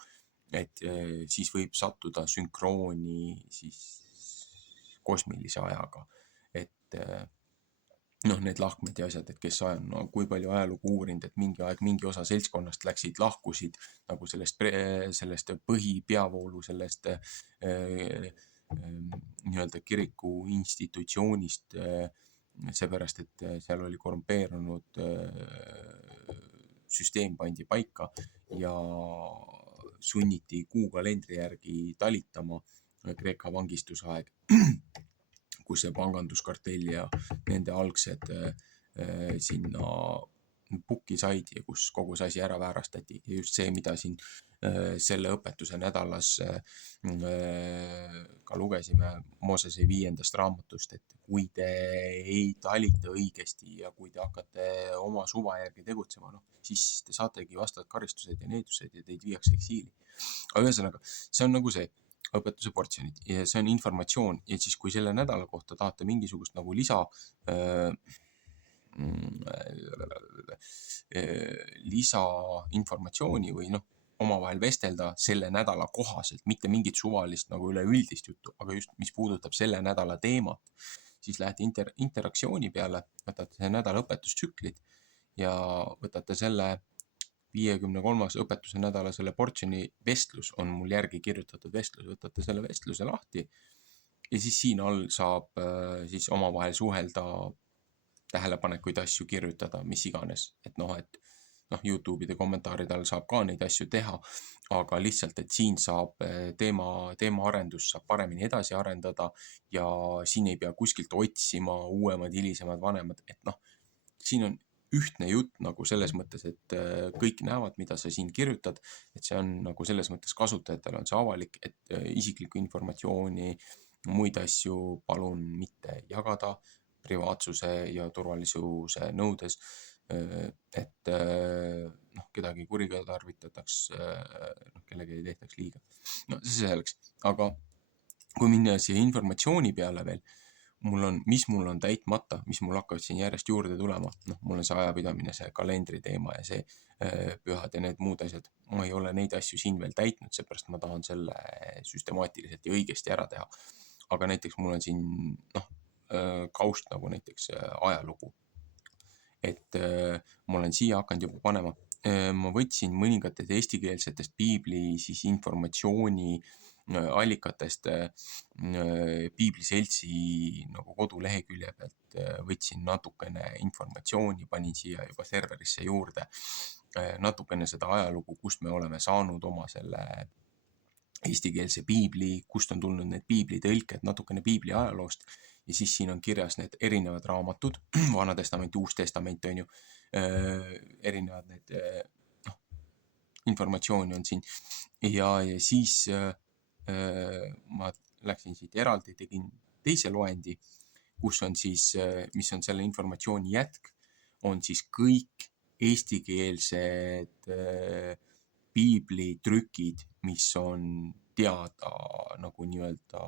et siis võib sattuda sünkrooni siis kosmilise ajaga, et need lahkmed ja asjad, et kes on, kui palju ajalugu uurinud, et mingi aeg, mingi osa seltskonnast lahkusid nagu sellest põhipeavoolu, sellest nii-öelda kiriku institutsioonist, seepärast, et seal oli korrumpeerunud süsteem pandi paika ja sunniti kuukalendri järgi talitama Kreeka vangistusaeg, kus see panganduskartell ja nende algsed sinna pukki said ja kus kogu see asi ära väärastati. Ja just see, mida siin selle õpetuse nädalas ka lugesime Moosese 5. raamatust, et kui te ei talita õigesti ja kui te hakkate oma suva järgi tegutsema, siis te saategi vastavad karistused ja needused ja teid viiakse eksiili. Aga ühesõnaga, see on nagu see õpetuse portsjonid ja see on informatsioon ja siis kui selle nädala kohta tahate mingisugust nagu lisainformatsiooni või omavahel vestelda selle nädala kohaselt, mitte mingit suvalist nagu üleüldist juttu, aga just mis puudutab selle nädala teemat, siis lähete interaktsiooni peale, võtate see nädala õpetustsüklid ja võtate selle 53. õpetuse nädala selle portsjoni vestlus on mul järgi kirjutatud vestlus, võtate selle vestluse lahti ja siis siin all saab siis omavahel suhelda, tähelepanekuid asju kirjutada, mis iganes, et YouTube'ide kommentaaride all saab ka neid asju teha, aga lihtsalt, et siin saab teema arendus saab paremini edasi arendada ja siin ei pea kuskilt otsima uuemad, hilisemad, vanemad, et siin on ühtne jutt nagu selles mõttes, et kõik näevad, mida sa siin kirjutad, et see on nagu selles mõttes kasutajatele on see avalik, et isiklikku informatsiooni, muid asju palun mitte jagada privaatsuse ja turvalisuse nõudes, et kedagi kuritarvitataks, kellegi ei tehtaks liiga. No see selleks, aga kui minna siia informatsiooni peale veel, mis mul on täitmata, mis mul hakkavad siin järjest juurde tulema, mul on see ajapidamine, see kalendri teema ja see pühad ja need muud asjad. Ma ei ole neid asju siin veel täitnud, seepärast ma tahan selle süstemaatiliselt ja õigesti ära teha. Aga näiteks mul on siin kaust nagu näiteks ajalugu. Et ma olen siia hakanud juba panema. Ma võtsin mõningatest eestikeelsetest piibli siis informatsiooni allikatest piibliseltsi nagu kodulehekülje pealt võtsin natukene informatsiooni, panin siia juba serverisse juurde natukene seda ajalugu, kust me oleme saanud oma selle eestikeelse piibli, kust on tulnud need piiblitõlked, natukene piibli ajaloost ja siis siin on kirjas need erinevad raamatud, Vana Testament, Uus Testament on ju, erinevad need informatsiooni on siin ja siis ma läksin siit eraldi, tegin teise loendi, kus on siis, mis on selle informatsiooni jätk, on siis kõik eestikeelsed piiblitrükid, mis on teada nagu nii-öelda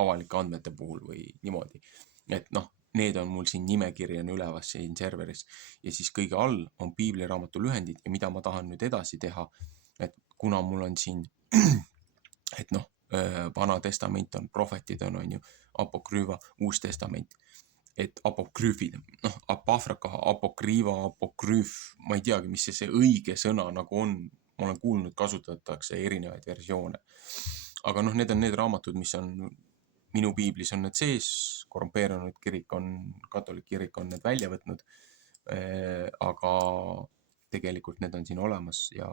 avalike andmete puhul või niimoodi. Et need on mul siin nimekirjana ülevas siin serveris ja siis kõige all on piibliraamatu lühendid ja mida ma tahan nüüd edasi teha, et kuna mul on siin et Vana Testament on, prohvetid on ju, apokrüüva, Uus Testament, et apokrüüfid, apafraka, apokrüüva, apokrüüf, ma ei teagi, mis see õige sõna nagu on, ma olen kuulnud, kasutatakse erinevaid versioone. Aga need on need raamatud, mis on minu piiblis on need sees, korrumpeerunud kirik on, katolik kirik on need välja võtnud, aga tegelikult need on siin olemas ja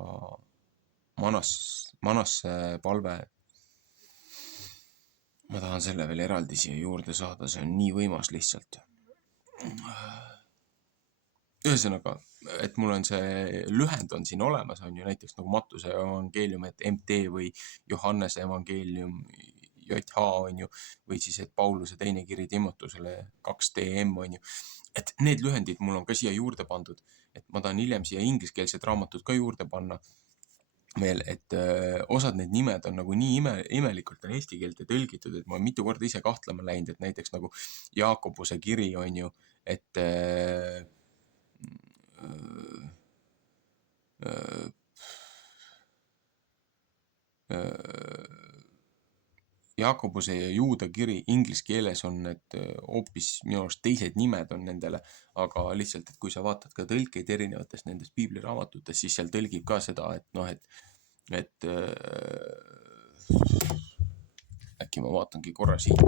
Manasse palve, ma tahan selle veel eraldi siia juurde saada, see on nii võimas lihtsalt. Ühesõnaga, et mul on see lühend on siin olemas, on ju näiteks nagu Mattuse evangeelium, et MT või Johannese evangeelium, JH on ju, või siis, et Pauluse teine kiri Timotusele 2TM on ju. Et need lühendid mul on ka siia juurde pandud, et ma tahan hiljem siia ingliskeelsed raamatud ka juurde panna veel, et osad need nimed on nagu nii imelikult on eesti keelte tõlgitud, et ma mitu korda ise kahtlema läinud, et näiteks nagu Jaakobuse kiri on ju, et Jaakobuse ja Juuda kiri inglise keeles on need hoopis minu arust teised nimed on nendele, aga lihtsalt, et kui sa vaatad ka tõlkeid erinevatest nendest piibliraamatutest, siis seal tõlgib ka seda, et äkki ma vaatangi korra siin.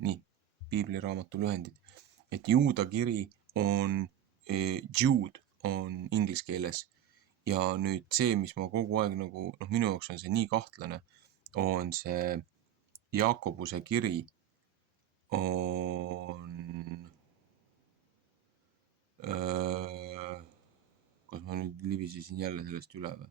Nii, piibliraamatu lühendid. Et Juuda kiri on, Jude on inglise keeles ja nüüd see, mis ma kogu aeg nagu, minu jaoks on see nii kahtlane, on see Jaakobuse kiri on, kas ma nüüd libisesin jälle sellest üle või?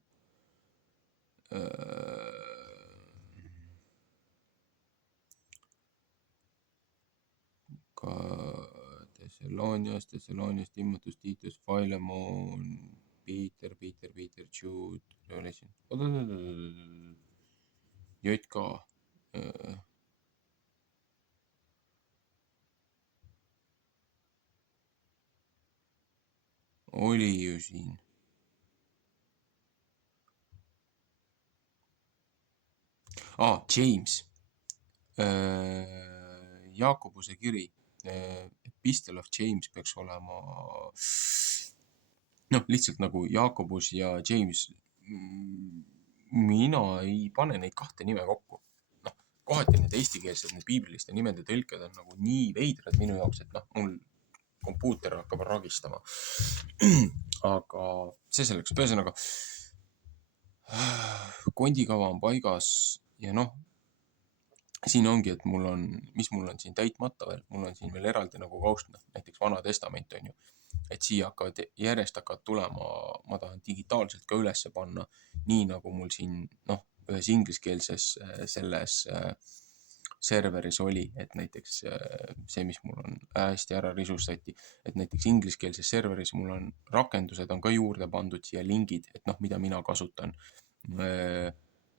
Thessalonias, Timotheus, Titus, Philemon, Peter, Jude, Revelation. JK. Oli ju siin. James. Jaakobuse kiri. Epistle of James peaks olema lihtsalt nagu Jaakobus ja James. Mina ei pane neid kahte nime kokku. Kohati need eestikeelsed, need piibriliste nimede tõlked on nagu nii veidrad minu jaoks, et mul kompuuter hakkab ragistama. Aga see selleks, ühesõnaga kondikava on paigas ja siin ongi, et mis mul on siin täitmata veel, mul on siin veel eraldi nagu kaust, näiteks Vana Testament on ju, et siia järjest hakkavad tulema, ma tahan digitaalselt ka ülesse panna, nii nagu mul siin ühes ingliskeelses selles serveris oli, et näiteks see, mis mul on hästi ära risustati, et näiteks ingliskeelses serveris mul on rakendused on ka juurde pandud siia lingid, et mida mina kasutan,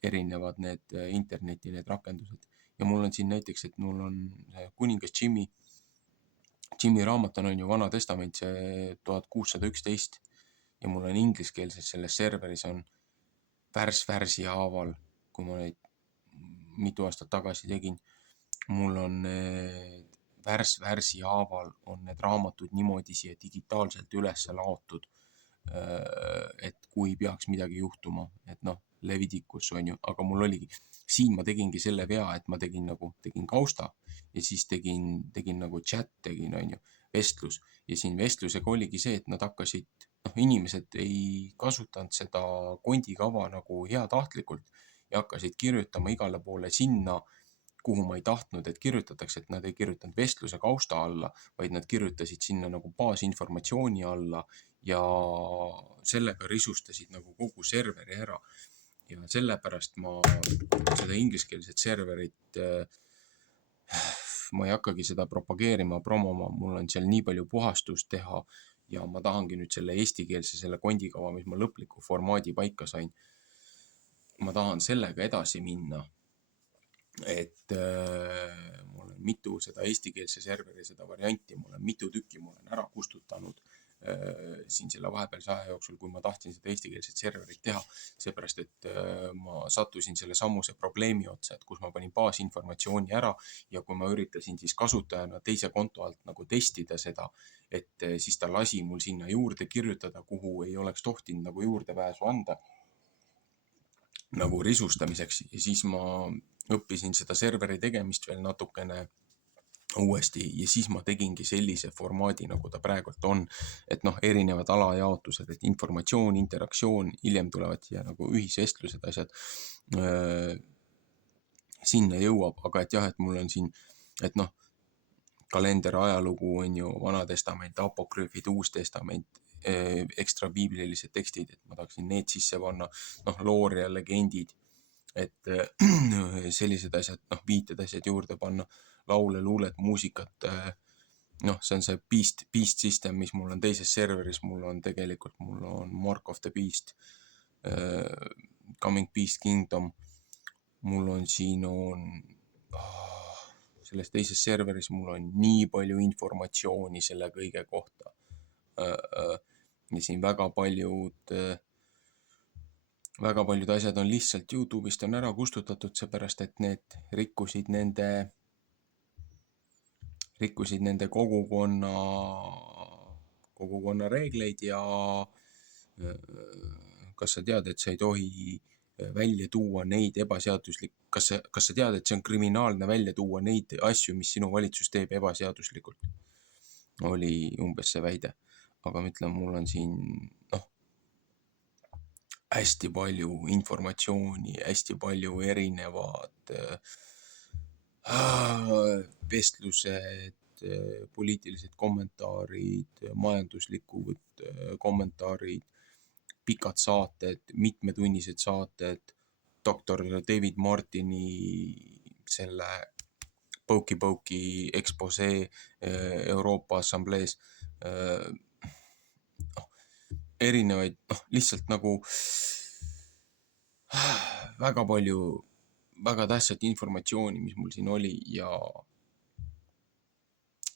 erinevad need interneti need rakendused. Ja mul on siin näiteks, et mul on kuningas Jimmy raamat on ju Vana Testament, see 1611 ja mul on ingliskeelses selles serveris on värsi haaval, kui ma neid mitu aastat tagasi tegin, mul on värsi haaval on need raamatud niimoodi siia digitaalselt üles laotud, et kui peaks midagi juhtuma, et Levitikus on ju, aga mul oligi, siin ma tegingi selle vea, et ma tegin kausta ja siis tegin nagu chat on ju, vestlus ja siin vestlusega oligi see, et nad hakkasid, inimesed ei kasutanud seda kondikava nagu heatahtlikult ja hakkasid kirjutama igale poole sinna, kuhu ma ei tahtnud, et kirjutatakse, et nad ei kirjutanud vestluse kausta alla, vaid nad kirjutasid sinna nagu baasinformatsiooni alla ja sellega risustasid nagu kogu serveri ära. Ja sellepärast ma seda ingliskeelset serverit, ma ei hakkagi seda propageerima, promoma, mul on seal nii palju puhastust teha ja ma tahangi nüüd selle eestikeelse, selle kondikava, mis ma lõpliku formaadi paika sain, ma tahan sellega edasi minna, et mul on mitu seda eestikeelse serveri, seda varianti, mul on mitu tükki, mul on ära kustutanud siin selle vahepealse aja jooksul, kui ma tahtsin seda eestikeelset serverit teha, seepärast, et ma sattusin selle sammuse probleemi otsa, et kus ma panin baasinformatsiooni ära ja kui ma üritasin siis kasutajana teise konto alt nagu testida seda, et siis ta lasi mul sinna juurde kirjutada, kuhu ei oleks tohtinud nagu juurdepääsu anda nagu risustamiseks ja siis ma õppisin seda serveri tegemist veel natukene uuesti ja siis ma tegingi sellise formaadi, nagu ta praegult on, et erinevad alajaotused, et informatsioon, interaktsioon, hiljem tulevad siia nagu ühisvestlused, asjad sinna jõuab, aga et jah, et mul on siin, et kalender, ajalugu on ju, Vana Testament, apokrüüfid, Uus Testament, ekstra piiblilised tekstid, et ma tahaksin need sisse panna, looria, legendid, et sellised asjad, viited asjad juurde panna, laule, luulet, muusikat, see on see Beast System, mis mul on teises serveris, mul on Mark of the Beast, Coming Beast Kingdom, mul on siin selles teises serveris mul on nii palju informatsiooni selle kõige kohta. Ja siin väga paljud asjad on lihtsalt YouTube'ist on ära kustutatud, seepärast, et need rikkusid nende kogukonna reegleid ja kas sa tead, et sa ei tohi välja tuua neid kas sa tead, et see on kriminaalne välja tuua neid asju, mis sinu valitsus teeb ebaseaduslikult? Oli umbes see väide. Aga ma ütlen, mul on siin hästi palju informatsiooni, hästi palju erinevad vestlused, poliitilised kommentaarid, majanduslikud kommentaarid, pikad saated, mitmetunnised saated, doktor David Martini selle Pouki Exposé Euroopa Assamblees, erinevaid, lihtsalt nagu väga palju väga tähtsat informatsiooni, mis mul siin oli ja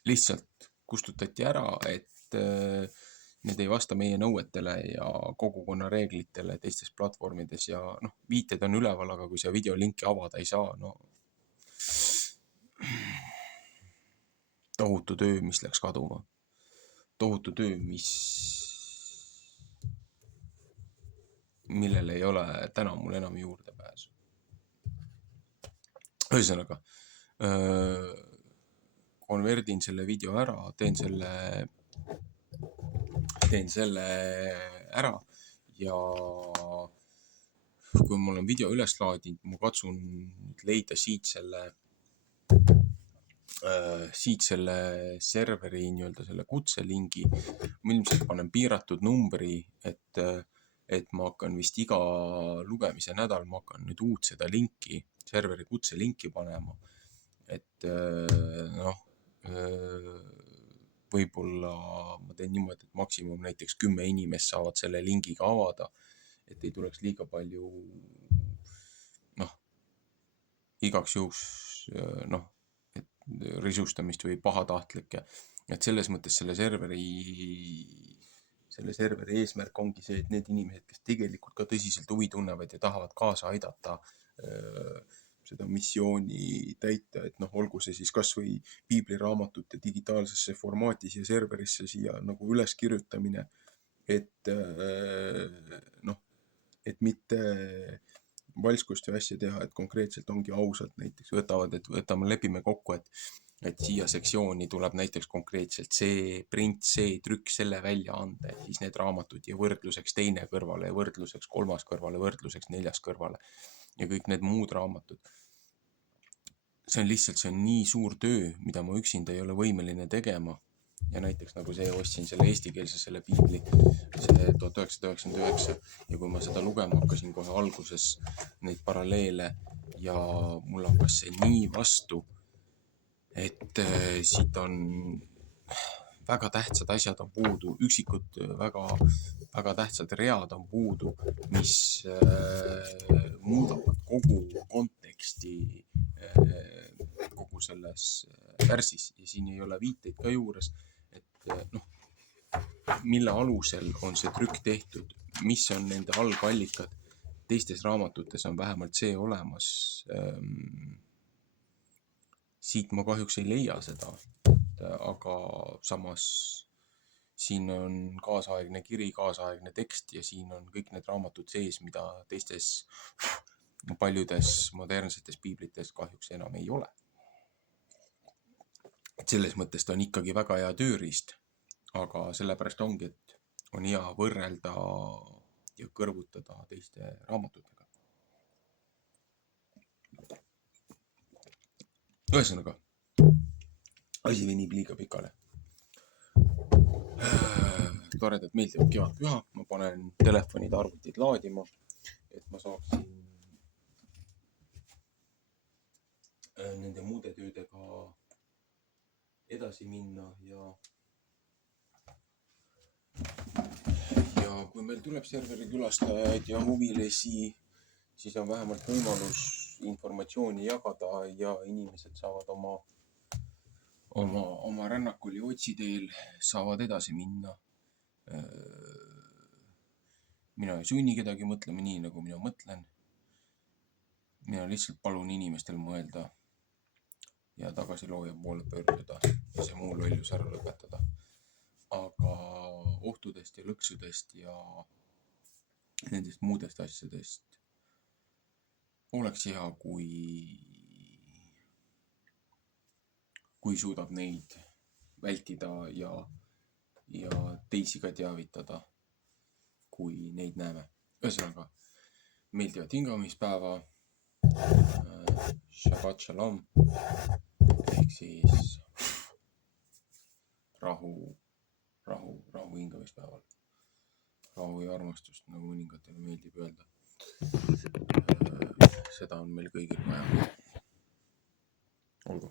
lihtsalt kustutati ära, et need ei vasta meie nõuetele ja kogukonna reeglitele teistes platvormides ja viited on üleval, aga kui sa videolinki avada ei saa, tohutu töö, mis läks kaduma. Tohutu töö, millele ei ole täna mul enam juurdepääsu. Ühesõnaga, konverdin selle video ära, teen selle ära ja kui mul on video üles laadinud, ma katsun leida siit selle serveri selle kutselingi. Ma ilmselt panen piiratud numbri, et ma hakkan vist iga lugemise nädal, ma hakkan nüüd uut seda linki, serveri kutselinki panema. Et võib-olla ma teen niimoodi, et maksimum näiteks 10 inimest saavad selle lingiga avada, et ei tuleks liiga palju igaks juhuks risustamist või pahatahtlikke. Et selles mõttes selle serveri eesmärk ongi see, et need inimesed, kes tegelikult ka tõsiselt huvi tunnevad ja tahavad kaasa aidata seda missiooni täita, et olgu see siis kas või piibliraamatute digitaalsesse formaatis ja serverisse siia nagu üles kirjutamine, et mitte valskust või asja teha, et konkreetselt ongi ausalt näiteks lepime kokku, et siia sektsiooni tuleb näiteks konkreetselt see print, see trükk, selle välja anda, et siis need raamatud ja võrdluseks teine kõrvale ja võrdluseks kolmas kõrvale, võrdluseks neljas kõrvale ja kõik need muud raamatud. See on nii suur töö, mida ma üksinda ei ole võimeline tegema. Ja näiteks nagu see ostsin selle eestikeelse selle piibli, see 1999 ja kui ma seda lugema hakkasin kohe alguses neid paralleele ja mul hakkas see nii vastu, et siit on väga tähtsad asjad on puudu, üksikud väga tähtsad read on puudu, mis muudavad kogu konteksti kogu selles värsis ja siin ei ole viiteid ka juures, et mille alusel on see trükk tehtud, mis on nende algallikad. Teistes raamatutes on vähemalt see olemas. Siit ma kahjuks ei leia seda, aga samas siin on kaasaegne kiri, kaasaegne tekst ja siin on kõik need raamatud sees, mida teistes paljudes modernsetes piiblites kahjuks enam ei ole. Et selles mõttes ta on ikkagi väga hea tööriist, aga sellepärast ongi, et on hea võrrelda ja kõrvutada teiste raamatutega. Ühesõnaga, asi venib liiga pikale. Toredad meeldivad kevadpüha, ma panen telefonid, arvutid laadima, et ma saaksin nende muude töödega edasi minna ja kui meil tuleb serveri külastajaid ja huvilisi, siis on vähemalt võimalus informatsiooni jagada ja inimesed saavad oma rännakul ja otsiteel saavad edasi minna. Mina ei sunni kedagi mõtlema nii, nagu mina mõtlen. Mina lihtsalt palun inimestel mõelda ja tagasilooja poole pöörduda ja see muu lollus ära lõpetada. Aga ohtudest ja lõksudest ja nendest muudest asjadest oleks hea, kui suudab neid vältida ja teisi ka teavitada, kui neid näeme. Ühesõnaga, meeldivat hingamispäeva, Shabbat Shalom, ehk siis rahu hingamispäeval. Rahu ja armastust, nagu mõningatele meeldib öelda. Seda on meil kõigil vaja. Olgu.